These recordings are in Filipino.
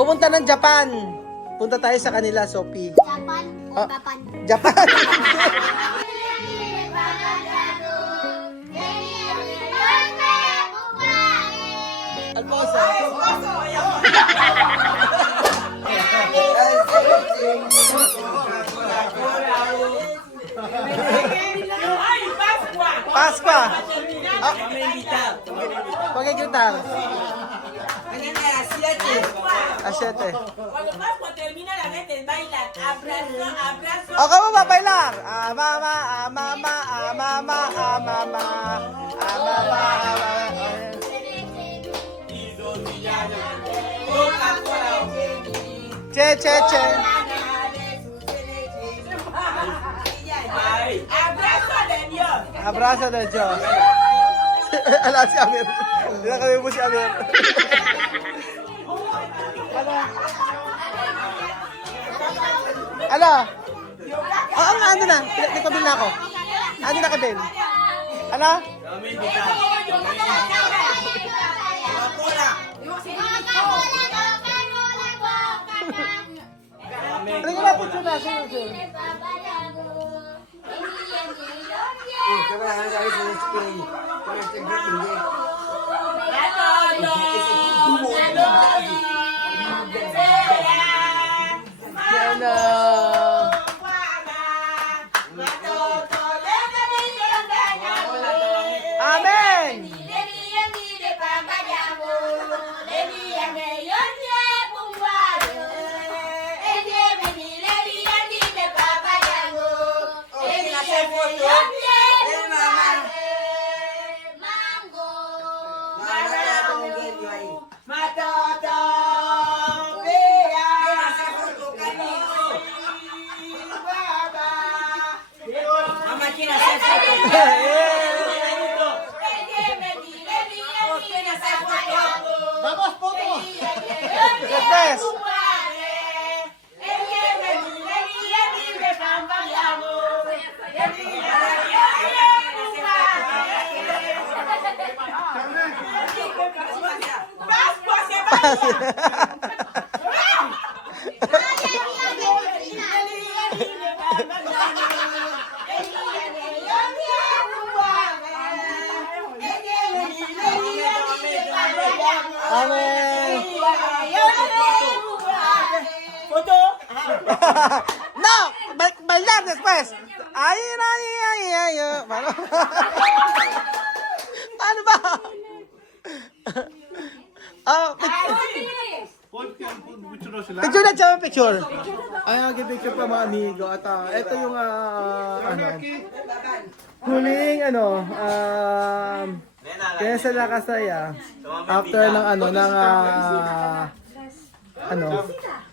Pupunta ng Japan. Punta tayo sa kanila, Sophie. Japan o Japan? Japan. Alfonso. Pascua. Pag-gitar. A 7. Cuando Pascua termina, la gente baila abrazo, abrazo. O, kamu ba bailar? Mama, mama, mama, mama, mama, Che, che, che. Abrazo de Dios. Abrazo de Diyos. Ala si Amir. Hindi na kami mo si Amir. Ano? Oo nga, ano na? Nagpabil na ako. Ano na kabil? Ano? Ano nga na po siya na? Amen! Vamos, foto! Yes! Pascua se baila. Amen! Foto. No! Bailar después! Ay, ay, ay, ay, ay. Paano ba? Picture na siya, picture. Ay, picture pa mga amigo. At ito yung, huling, kaya sila kasaya after ng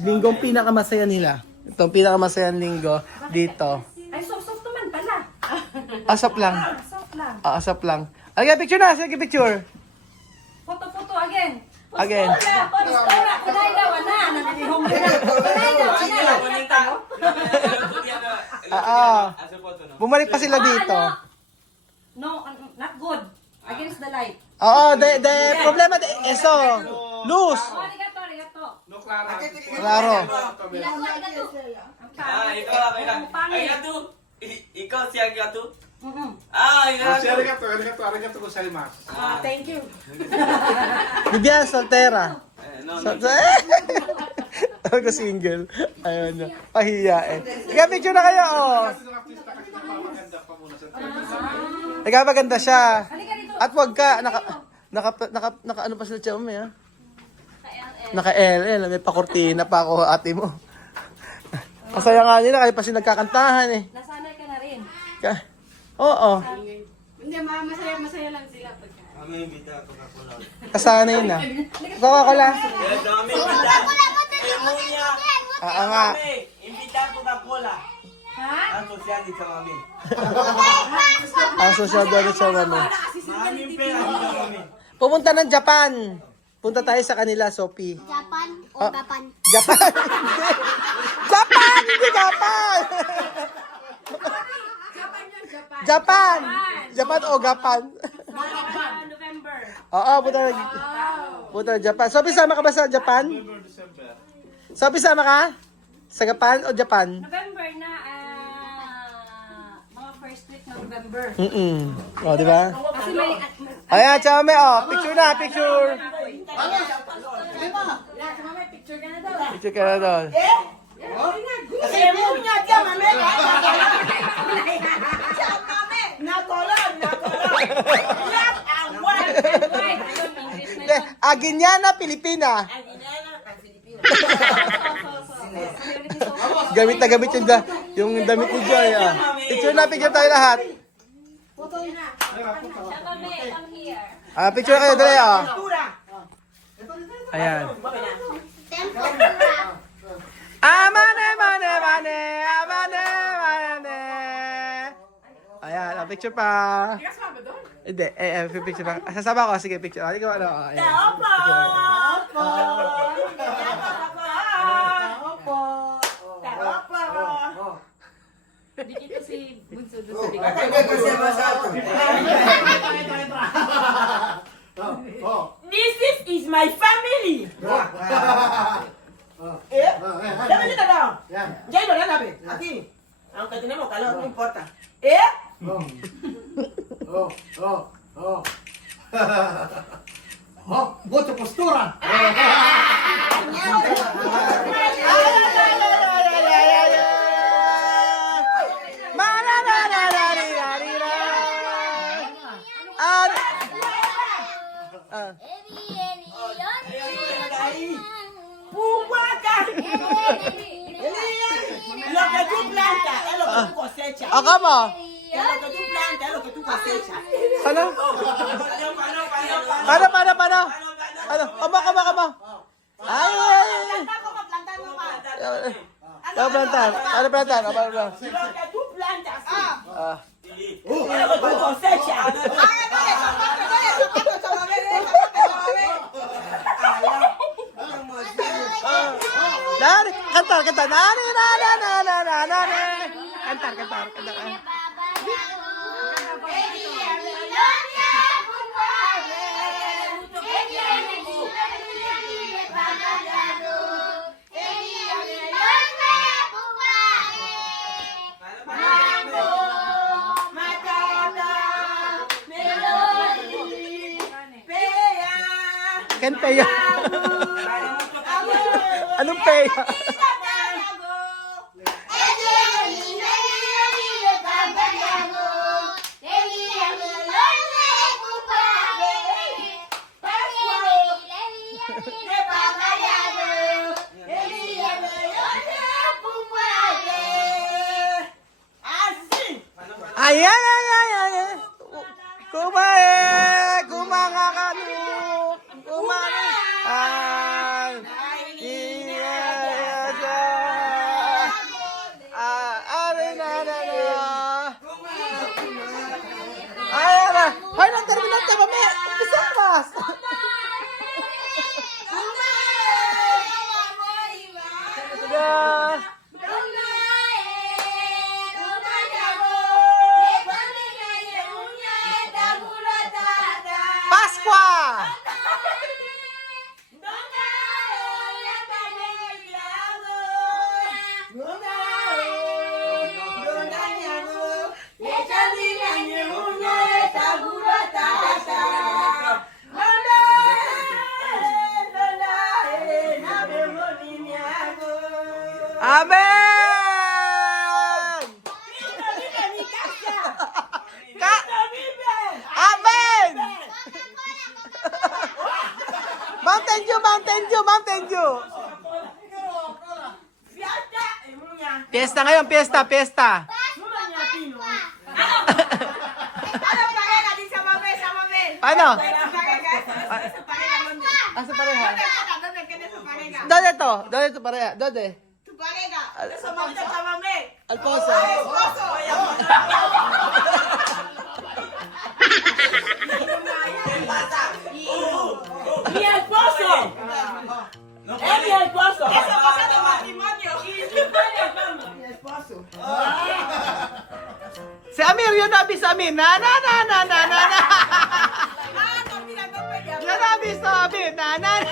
linggong pinakamasaya nila. Itong pinakamasayang linggo dito. Ay, soft naman pala. Asap lang. Soft lang. Asap lang. Sige, picture na. Sige, picture. Photo again. Again. Postura. Kunay daw, ana. Nananihong na. Kunay daw, ana. Bumalik pa sila dito. No, not good. Against the light. Oo, the problema eso. Luz. Oh, arigato, arigato. Klaro. Ang pangit. Ikaw si Arigato? Mm-mm. Arigato gozaimasu. Thank you. Bibia, soltera. No, Ako single. Ayun na. Pahiyain. Sige, picture na kayo, oh. Nagpapaganda siya. At wag ka, naka ano pa sila siya, ha? Naka-LL, may pakortina pa ako, ate mo. Masaya nga nila, kaya pa sila nagkakantahan, eh. Nasanay ka na rin. Oo. Hindi, masaya lang sila pagka. kami imbita Coca-Cola. Kasanay na. Coca-Cola. Kami imbita. Emunya. Nga. Imbita Coca-Cola. Ha? Ang sosyal ni sa mami. Ang social doon sa mami. Maraming pera dito kami. Pupunta ng Japan. Punta tayo sa kanila, Sophie. Japan o Ah. Japan? Japan! Japan! Hindi Japan! Japan! Japan o Japan? November. Oo, punta na. Wow. Punta ng Japan. Sophie, sama ka ba sa Japan? Sophie, sama ka? Sa Japan o Japan? November na, mga first week ng November. O, di ba? Kasi may, Ayan, Chame, picture na, picture. picture ka na daw. Picture ka na doon. Semuanya dia mame. Siap mame. Nakolon. Black and white. Wait, ayun, English na Hindi, yun. Aguinana, Pilipina. Gamit na gamit yung damit ni Joy. Picture na, picture tayo lahat. Chame, come here. Picture kayo, dali, Cultura. Ayan. Tempura. Amane, mane, mane, amane, mane. Ayan, picture pa. Hindi, picture pa. Sasama ko, sige, picture. Hindi ko ano, ayan. Dikit si Bunso doon sa likod. This is my family. Dame dito daw. Diyan doon na be. Aquí. Aunque tenemos calor, no importa. Mucha postura. Pumaca. Lo que tú plantas es lo que tú cosechas. Ako mo. Lo que tú plantas es lo que tú cosechas. Ano? Paano? Ano? Kama. Ay! Planta como plantar no va. Ano plantan? Ano plantan? Lo que tú plantas Ah. es lo que tú cosechas. Dari, kantar. Nani. Kantar. Ken Peya. Anong Peya? Ayan. Kumangakanu. Hoy, nang terminal ka mamaya. Umpisa mas. Paskwa! Amen! Amen! Mountain Dew! Fiesta ngayon, fiesta. Ano? Asa pareha? Dode to pareha. Dode. Alfonso. Mi esposo. Es mi esposo. Esa cosa de matrimonio. Mi esposo. Si Amir, yun nabi sa Amir. Na. No, mira, no peleamos. Sinabi sa amin, nanay.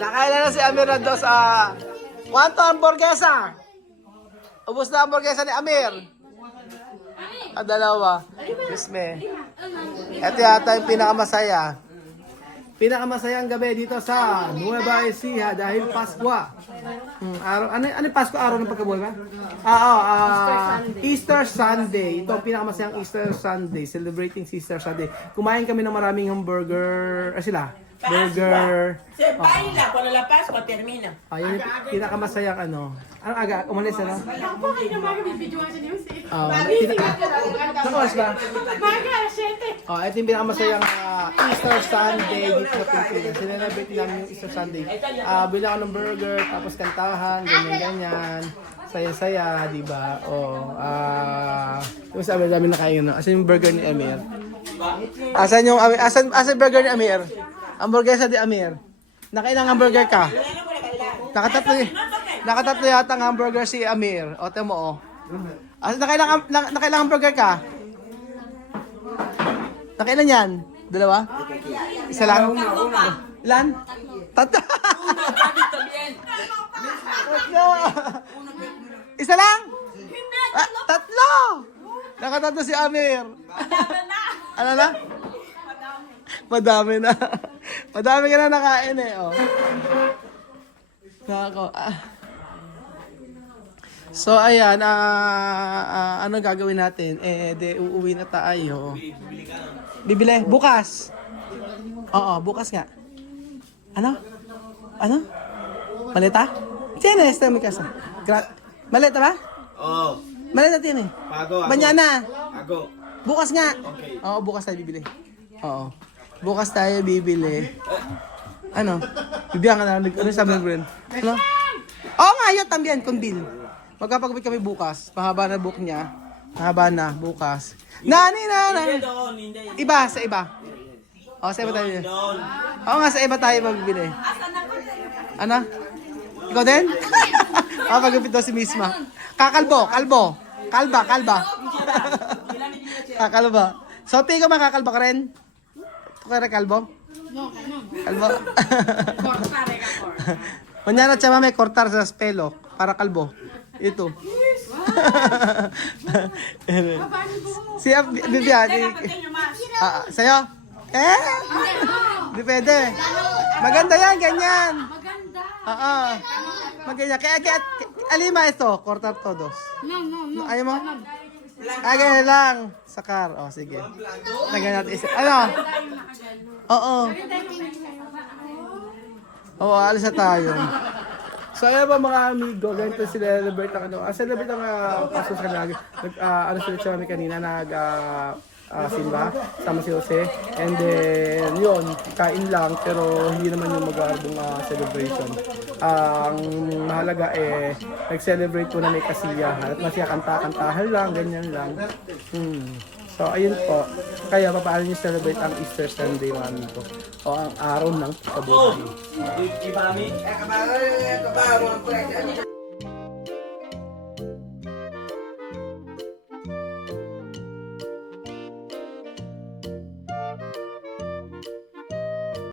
Nakailan na si Amir na dos Kwanto hamburguesa? Ubus na hamburguesa ni Amir. Dalawa. Yes, me. Ito yata yung pinakamasaya. Pinakamasayang gabi dito sa Nueva Ecija dahil Pasko. Araw, ano yung Pasko? Araw ng pagkabuhay ba? Easter Sunday. Ito ang pinakamasayang Easter Sunday. Celebrating Easter Sunday. Kumain kami ng maraming hamburger. Sila? Burger. Baila, cuando la Pascua termina. Ayun yung pinakamasayang ano. Anong aga? Umalis ano? Ako kayo na mga bibidyoan sa news eh. Nakuwas ba? Mga asyete. Ito yung pinakamasayang Easter Sunday dito sa Pilipinas. Sinelebrate namin yung Easter Sunday. Bilang ako ng burger, tapos kantahan, ganyan-ganyan. Saya-saya, di ba? Yung sabi namin na kayo, no? Asan yung burger ni Amir? Asan yung burger ni Amir? Hamburguesa di Amir. Nakailang hamburger ka? Nakatatlo yata ang hamburger si Amir. O, temo o. Nakailang hamburger ka? Nakailan yan? Dalawa? Isa lang? Ilan? Tatlo. Tatlo. Isa lang? Tatlo. Nakatatlo si Amir. Ano na? Madami na. Madami ka na nakain eh. Oh. So ayan, ano gagawin natin? Uuwi na tayo. Bibili? Bukas. Oo, bukas nga. Ano? Maleta? Tienes, mi casa. Maleta ba? Oo. Maleta tiene. Pago ako. Mañana. Pago. Bukas nga. Okay. Oo, bukas tayo bibili. Oo. Bukas tayo bibili. Ano? Bibigyan ka na. Ano sabi ng friend? Ano? Oo nga, yun también, con bill. Magkapagupit kami bukas. Mahaba na book niya. Mahaba na, bukas. Nani. Hindi doon, hindi. Iba, sa iba. Oo, sa iba tayo. Doon. Oo nga, sa iba tayo magbibili. Ano? Ikaw din? Pagupit daw si Misma. Kalba. Kakalba. So, ka makakalba ka rin? Kaya kalbo? No, ganun. Kalbo? Cortare ka, Cor. Mañana chama may cortar sa pelo para kalbo. Ito. Si Vivian. Sa'yo? Di pwede. Maganda yan, ganyan. Maganda. Oo. Maganda. Kaya, alima ito. Cortar todos. No. Ayaw mo? Ganyan lang. Sakar. O, sige. Lagyan natin isa. Ano? Oo. Oo, alis na tayo. So, ayan ba mga amigo, ganito celebrate ang ano. Celebrate ang Pasko sa kanila. Ano sila siya kami kanina, simba, sama si Jose. And then, yun, kain lang, pero hindi naman yung mag-aarbong celebration. Ang mahalaga nag-celebrate po na may kasiyahan. At masaya kanta-kantahan lang, ganyan lang. So, ayun po. Kaya, paano nyo celebrate ang Easter Sunday, mga amigo? O ang araw ng kabuhay. Ibami.